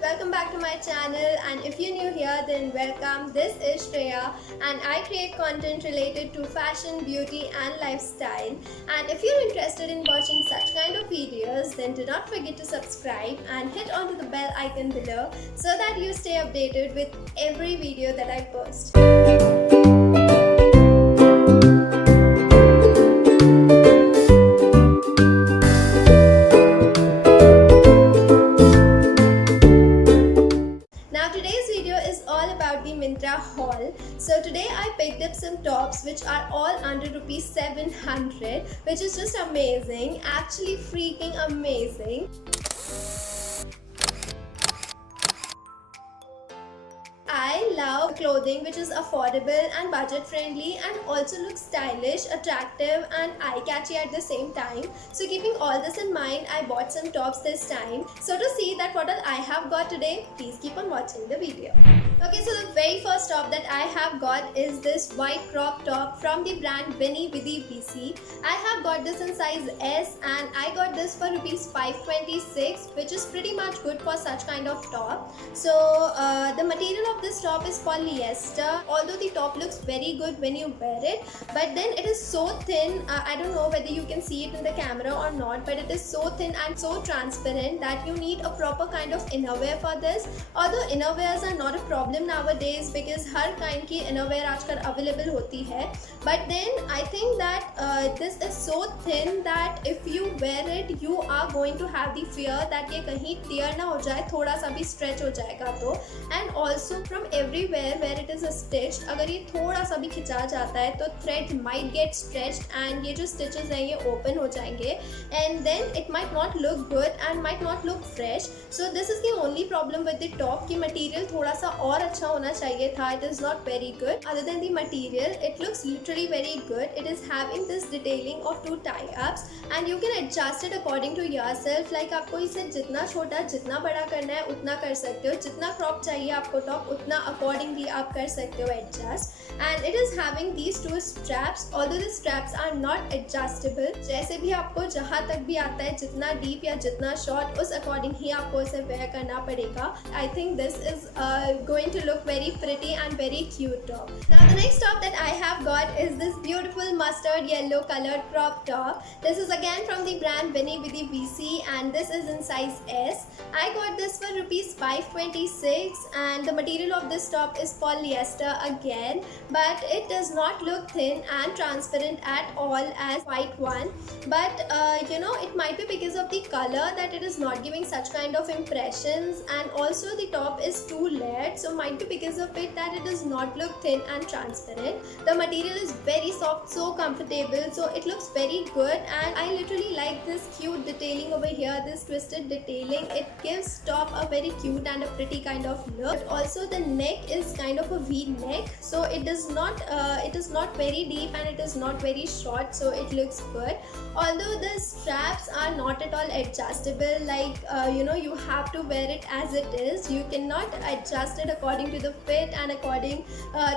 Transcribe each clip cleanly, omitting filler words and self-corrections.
welcome back to my channel, and if you're new here then welcome. This is Shreya and I create content related to fashion, beauty and lifestyle, and if you're interested in watching such kind of videos then do not forget to subscribe and hit onto the bell icon below so that you stay updated with every video that I post. Myntra haul. So today I picked up some tops which are all under rupees 700, which is just amazing, actually freaking amazing. I love clothing which is affordable and budget friendly and also looks stylish, attractive and eye-catchy at the same time. So keeping all this in mind, I bought some tops this time. So to see that what all I have got today, please keep on watching the video. Okay, so the very first top that I have got is this white crop top from the brand Vinny Vidhi BC. I have got this in size S and I got this for rupees 526, which is pretty much good for such kind of top. So the material of this top is polyester. Although the top looks very good when you wear it, but then it is so thin. I don't know whether you can see it in the camera or not, but it is so thin and so transparent that you need a proper kind of innerwear for this. Although innerwears are not a problem nowadays because her kind की innerwear आजकल available होती है, but then I think that this is so thin that if you wear it you are going to have the fear that ये कहीं tear ना हो जाए, थोड़ा सा भी stretch हो जाएगा तो, and also from everywhere where it is stitched, अगर ये थोड़ा सा भी खिंचा जाता है तो thread might get stretched and ये जो stitches हैं ये open हो जाएंगे and then it might not look good and might not look fresh. So this is the only problem with the top कि material थोड़ा सा और अच्छा होना चाहिए था. It is not very good. Other than the material, it looks literally very good. It is having this detailing of two tie-ups and you can adjust it according to yourself. Like आपको इसे जितना छोटा जितना बड़ा करना है उतना कर सकते हो, जितना crop चाहिए आपको top उतना accordingly आप कर सकते हो adjust. And it is having these two straps. Although the straps are not adjustable, जैसे भी आपको जहाँ तक भी आता है जितना deep या जितना short उस according ही आपको इसे wear करना पड़ेगा. I think this is going to look very pretty and very cute top. Now the next top that I have got is this beautiful mustard yellow colored crop top. This is again from the brand Vinny Vidhi BC and this is in size S. I got this for rupees 526 and the material of this top is polyester again, but it does not look thin and transparent at all as white one, but you know, it might be because of the color that it is not giving such kind of impressions, and also the top is two layered, so might be because of it that it does not look thin and transparent. The material is very soft, so comfortable, so it looks very good and I literally like this cute detailing over here, this twisted detailing. It gives top a very cute and a pretty kind of look. But also the neck is kind of a V neck, so it is not very deep and it is not very short, so it looks good. Although the straps are not at all adjustable, like you know, you have to wear it as it is. You cannot adjust it according to the fit and according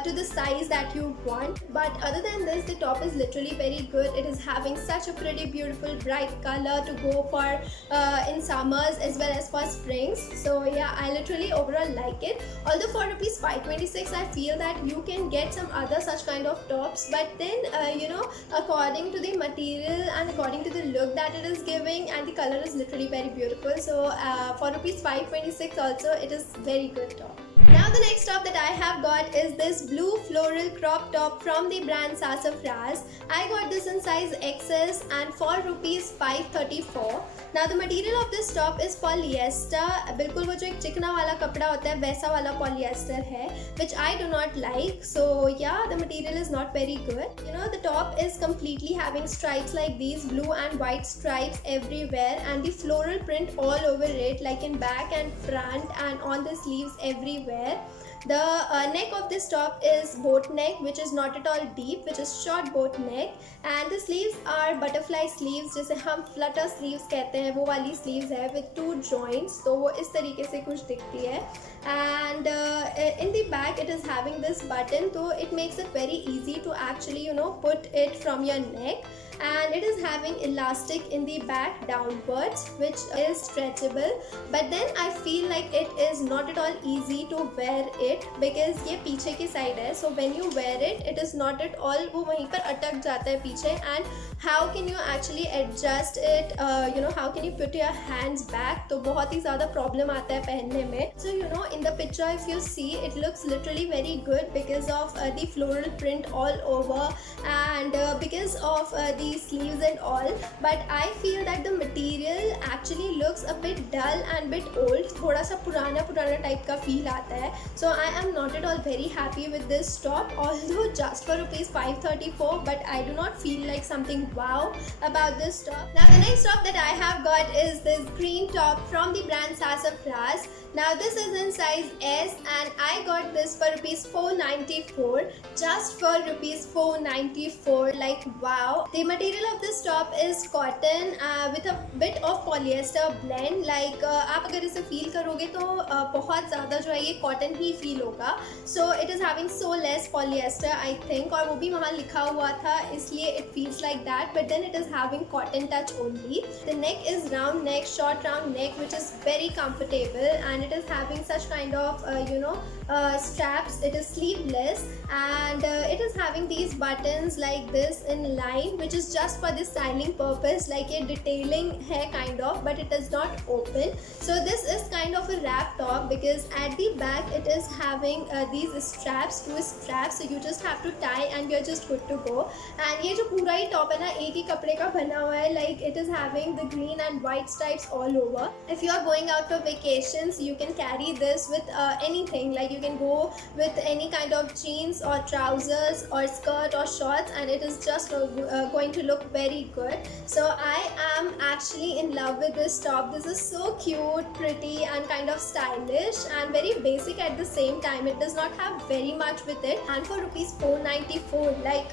to the size that you want. But other than this, the top is literally very good. It is having such a pretty beautiful bright color to go for in summers as well as for springs. So yeah, I literally overall like it. Although for rupees 526 I feel that you can get some other such kind of tops, but then you know, according to the material and according to the look that it is giving, and the color is literally very beautiful, so for rupees 526 also it is very good top. Now the next top that I have got is this blue floral crop top from the brand Sassafras. I got this in size XS and for rupees 534. Now the material of this top is polyester. बिल्कुल वो जो एक चिकना वाला कपड़ा होता है वैसा वाला polyester है, which I do not like. So yeah, the material is not very good. You know, the top is completely having stripes like these, blue and white stripes everywhere, and the floral print all over it, like in back and front and on the sleeves everywhere. The neck of this top is boat neck, which is not at all deep, which is short boat neck, and the sleeves are butterfly sleeves, जिसे हम flutter sleeves कहते हैं, वो वाली sleeves है with two joints, तो वो इस तरीके से कुछ दिखती है. And in the back it is having this button, so it makes it very easy to actually, you know, put it from your neck. and it is having elastic in the back downwards, which is stretchable. But then I feel like it is not at all easy to wear it because ये पीछे की side है, so when you wear it, it is not at all, वो वहीं पर अटक जाता है पीछे. And how can you actually adjust it, how can you put your hands back, तो बहुत ही ज़्यादा problem आता है पहनने में. So in the picture if you see, it looks literally very good because of the floral print all over, and because of the sleeves and all. But I feel that the material actually looks a bit dull and bit old, थोड़ा सा पुराना type का feel आता है. So I am not at all very happy with this top, although just for rupees 534, but I do not feel like something wow about this top. Now the next top that I have got is this green top from the brand Sassafras. Now this is in size S, and I got this for rupees 494, just for rupees 494. Like wow. The material of this top is cotton with a bit of polyester blend. Like आप अगर इसे feel करोगे तो बहुत ज़्यादा जो है ये cotton ही feel होगा. So it is having so less polyester I think, और वो भी वहाँ लिखा हुआ था इसलिए it feels like that, but then it is having cotton touch only. The neck is round neck, short round neck, which is very comfortable, and it is having such kind of straps. It is sleeveless, and it is having these buttons like this in line, which is just for the styling purpose, like a detailing hair kind of, but it is not open. So this is kind of a wrap top because at the back it is having these straps, two straps, so you just have to tie and you're just good to go. And ये जो पूरा ही top है ना एक ही कपड़े का बना हुआ है, like it is having the green and white stripes all over. If you are going out for vacations, you can carry this with anything, like you can go with any kind of jeans or trousers or skirt or shorts, and it is just going to look very good. So I am actually in love with this top. This is so cute, pretty, and kind of stylish and very basic at the same time. It does not have very much with it, and for rupees 494, like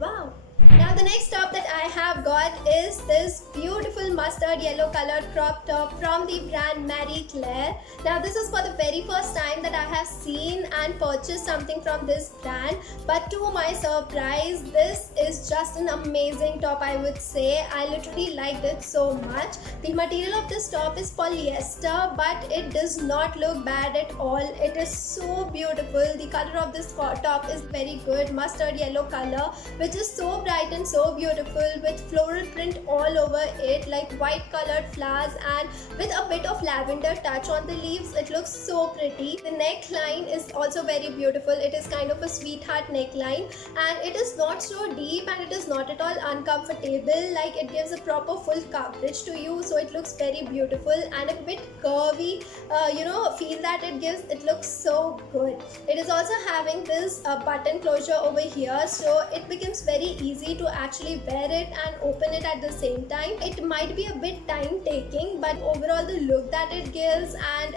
wow. Now the next top that I have got is this beautiful mustard yellow colored crop top from the brand Marie Claire. Now this is for the very first time that I have seen and purchased something from this brand, but to my surprise this is just an amazing top, I would say. I literally liked it so much. The material of this top is polyester, but it does not look bad at all. It is so beautiful. The color of this top is very good, mustard yellow color, which is so bright and so beautiful with floral print all over it, like white colored flowers and with a bit of lavender touch on the leaves. It looks so pretty. The neckline is also very beautiful. It is kind of a sweetheart neckline, and it is not so deep and it is not at all uncomfortable. Like it gives a proper full coverage to you, so it looks very beautiful and a bit curvy, feel that it gives. It looks so good. It is also having this button closure over here, so it becomes very easy to actually wear it and open it at the same time. It might be a bit time taking, but overall the look that it gives and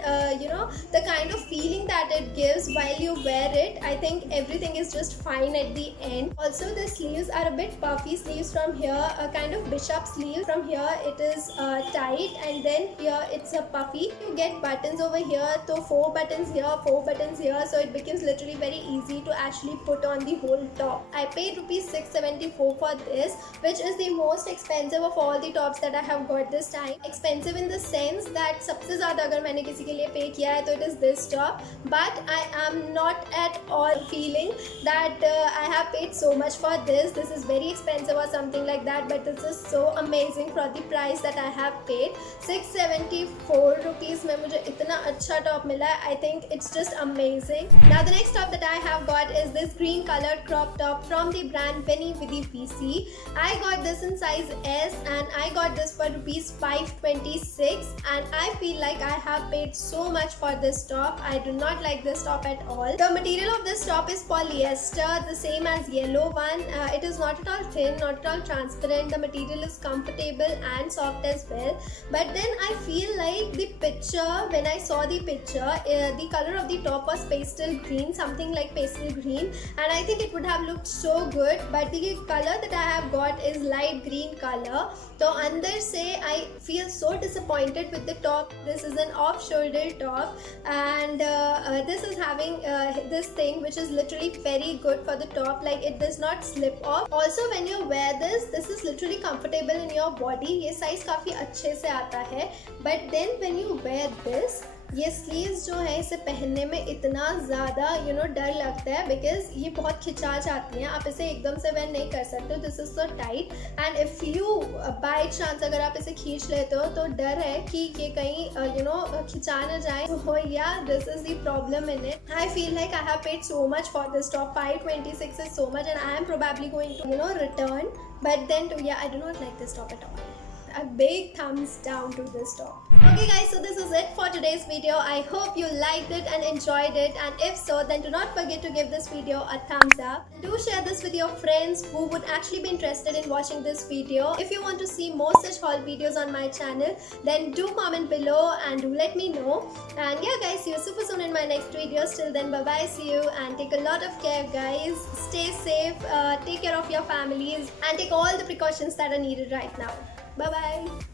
the kind of feeling that it gives while you wear it, I think everything is just fine at the end. Also the sleeves are a bit puffy sleeves from here, a kind of bishop sleeve. From here it is tight, and then here it's a puffy. You get buttons over here, so 4 buttons here, 4 buttons here, so it becomes literally very easy to actually put on the whole top. I paid rupees 674 for this, which is the most expensive of all the tops that I have got this time. Expensive in the sense that सबसे ज़्यादा अगर मैंने किसी के लिए पे किया है तो it is this top, but I am not at all feeling that I have paid so much for this. This is very expensive or something like that, but this is so amazing for the price that I have paid. 674 rupees में मुझे इतना अच्छा top मिला है. I think it's just amazing. Now the next top that I have got is this green colored crop top from the brand Veni Vidi Vici. I got this in size S, and I got this for rupees 526, and I feel like I have paid so much for this top. I do not like this top at all. The material of this top is polyester, the same as yellow one. It is not at all thin, not at all transparent. The material is comfortable and soft as well. But then I feel like the picture, when I saw the picture, the color of the top was pastel green, something like pastel green, and I think it would have looked so good. But the color that I have got is light green color. तो अंदर per se, I feel so disappointed with the top. This is an off-shoulder top, and this is having this thing which is literally very good for the top. Like it does not slip off. Also, when you wear this is literally comfortable in your body. ये size काफी अच्छे से आता है. But then when you wear this, ये sleeves जो है इसे पहनने में इतना ज़्यादा डर लगता है, बिकॉज ये बहुत खिंचा जाती हैं. आप इसे एकदम से वेयर नहीं कर सकते हो. This is so tight, and if you by chance अगर आप इसे खींच लेते हो तो डर है कि ये कहीं खिंचा ना जाए. तो या this is the problem in it. I feel like I have paid so much for this top. 526 is so much, and I am probably going to return. But then I do not like this top at all. A big thumbs down to this top. Okay guys, so this is it for today's video. I hope you liked it and enjoyed it, and if so, then do not forget to give this video a thumbs up. Do share this with your friends who would actually be interested in watching this video. If you want to see more such haul videos on my channel, then do comment below and do let me know. And yeah guys, see you super soon in my next videos. Till then, bye bye, see you, and take a lot of care guys. Stay safe, take care of your families, and take all the precautions that are needed right now. Bye bye.